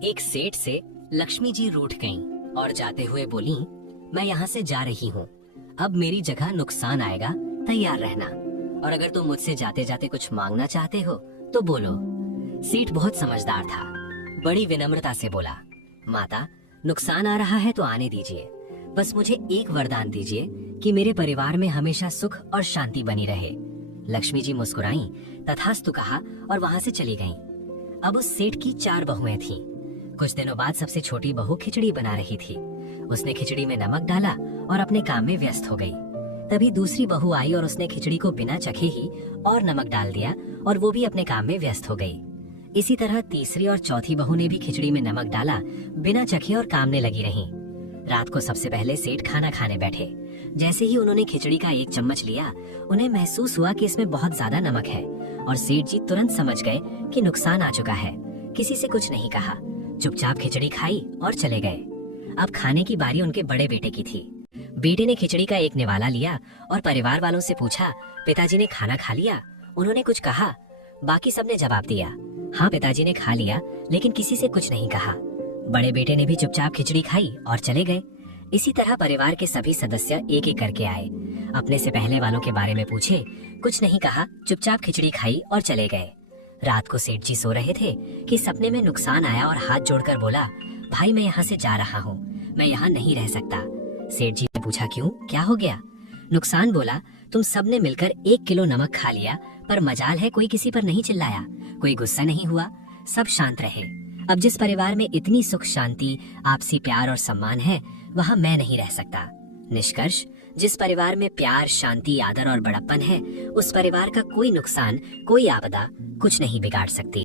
एक सेठ से लक्ष्मी जी रूठ गईं और जाते हुए बोली, मैं यहाँ से जा रही हूँ, अब मेरी जगह नुकसान आएगा, तैयार रहना। और अगर तुम मुझसे जाते जाते कुछ मांगना चाहते हो तो बोलो। सेठ बहुत समझदार था, बड़ी विनम्रता से बोला, माता नुकसान आ रहा है तो आने दीजिए, बस मुझे एक वरदान दीजिए कि मेरे परिवार में हमेशा सुख और शांति बनी रहे। लक्ष्मी जी मुस्कुराईं, तथास्तु कहा और वहां से चली गईं। अब उस सेठ की 4 बहुएं थीं। कुछ दिनों बाद सबसे छोटी बहू खिचड़ी बना रही थी। उसने खिचड़ी में नमक डाला और अपने काम में व्यस्त हो गई। तभी दूसरी बहू आई और उसने खिचड़ी को बिना चखे ही और नमक डाल दिया और वो भी अपने काम में व्यस्त हो गई। इसी तरह तीसरी और चौथी बहू ने भी खिचड़ी में नमक डाला, बिना चखे और काम में लगी रहीं। रात को सबसे पहले सेठ खाना खाने बैठे। जैसे ही उन्होंने खिचड़ी का एक चम्मच लिया, उन्हें महसूस हुआ कि इसमें बहुत ज्यादा नमक है और सेठ जी तुरंत समझ गए कि नुकसान आ चुका है। किसी से कुछ नहीं कहा, चुपचाप खिचड़ी खाई और चले गए। अब खाने की बारी उनके बड़े बेटे की थी। बेटे ने खिचड़ी का एक निवाला लिया और परिवार वालों से पूछा, पिताजी ने खाना खा लिया? उन्होंने कुछ कहा? बाकी सबने जवाब दिया, हाँ पिताजी ने खा लिया, लेकिन किसी से कुछ नहीं कहा। बड़े बेटे ने भी चुपचाप खिचड़ी खाई और चले गए। इसी तरह परिवार के सभी सदस्य एक एक करके आए, अपने से पहले वालों के बारे में पूछे, कुछ नहीं कहा, चुपचाप खिचड़ी खाई और चले गए। रात को सेठ जी सो रहे थे कि सपने में नुकसान आया और हाथ जोड़कर बोला, भाई मैं यहाँ से जा रहा हूँ, मैं यहाँ नहीं रह सकता। सेठ जी ने पूछा, क्यों, क्या हो गया? नुकसान बोला, तुम सबने मिलकर 1 किलो नमक खा लिया, पर मजाल है कोई किसी पर नहीं चिल्लाया, कोई गुस्सा नहीं हुआ, सब शांत रहे। अब जिस परिवार में इतनी सुख शांति, आपसी प्यार और सम्मान है, वहाँ मैं नहीं रह सकता। निष्कर्ष, जिस परिवार में प्यार, शांति, आदर और बड़प्पन है, उस परिवार का कोई नुकसान, कोई आपदा कुछ नहीं बिगाड़ सकती।